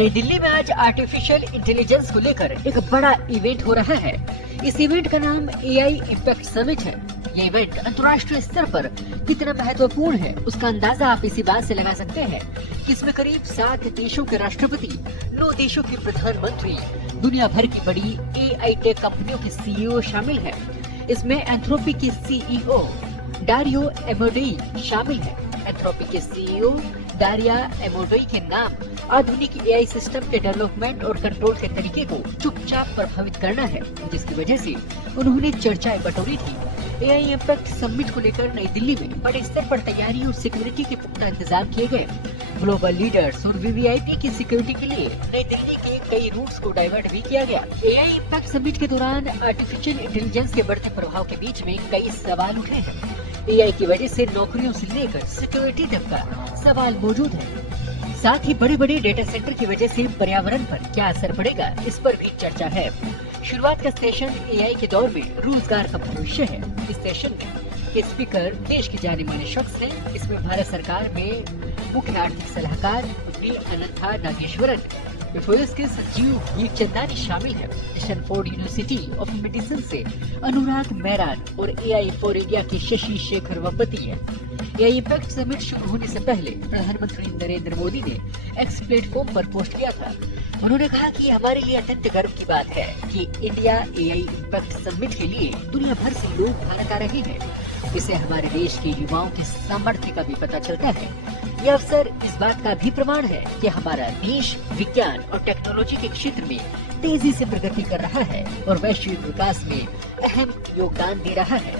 नई दिल्ली में आज आर्टिफिशियल इंटेलिजेंस को लेकर एक बड़ा इवेंट हो रहा है। इस इवेंट का नाम AI इम्पैक्ट समिट है। ये इवेंट अंतर्राष्ट्रीय स्तर पर कितना महत्वपूर्ण है उसका अंदाजा आप इसी बात से लगा सकते हैं कि इसमें करीब 7 देशों के राष्ट्रपति, 9 देशों के प्रधानमंत्री, दुनिया भर की बड़ी AI टेक कंपनियों के CEO शामिल हैं। इसमें एंथ्रोपी के CEO डारियो एमोडोई शामिल है। एंथ्रोपी के CEO डारिया एमोडोई के नाम आधुनिक AI सिस्टम के डेवलपमेंट और कंट्रोल के तरीके को चुपचाप प्रभावित करना है, जिसकी वजह से उन्होंने चर्चाएं बटोरी थी। AI इम्पैक्ट समिट को लेकर नई दिल्ली में बड़े स्तर पर तैयारी और सिक्योरिटी के पुख्ता इंतजाम किए गए। ग्लोबल लीडर्स और VVIP की सिक्योरिटी के लिए नई दिल्ली के कई रूट्स को डाइवर्ट भी किया गया। AI इम्पैक्ट समिट के दौरान आर्टिफिशियल इंटेलिजेंस के बढ़ते प्रभाव के बीच में कई सवाल उठे हैं। AI की वजह से नौकरियों से लेकर सिक्योरिटी तक का सवाल मौजूद है। साथ ही बड़े बड़े डेटा सेंटर की वजह से पर्यावरण पर क्या असर पड़ेगा, इस पर भी चर्चा है। शुरुआत का सेशन AI के दौर में रोजगार का भविष्य है। इस सेशन में के स्पीकर देश के जाने माने शख्स हैं। इसमें भारत सरकार में मुख्य आर्थिक सलाहकार वी अनंता नागेश्वरन, विफोयस के सचिव वीरचंदानी शामिल है। स्टैनफोर्ड यूनिवर्सिटी ऑफ मेडिसिन से अनुराग मैरान और AI फॉर इंडिया के शशि शेखर वेम्पति है। AI इम्पैक्ट समिट शुरू होने से पहले प्रधानमंत्री नरेंद्र मोदी ने एक्स प्लेटफॉर्म पर पोस्ट किया था। उन्होंने कहा कि हमारे लिए अत्यंत गर्व की बात है कि इंडिया AI इम्पैक्ट समिट के लिए दुनिया भर से लोग भारत आ रहे हैं। इससे हमारे देश के युवाओं के सामर्थ्य का भी पता चलता है। यह अवसर इस बात का भी प्रमाण है कि हमारा देश विज्ञान और टेक्नोलॉजी के क्षेत्र में तेजी से प्रगति कर रहा है और वैश्विक विकास में अहम योगदान दे रहा है।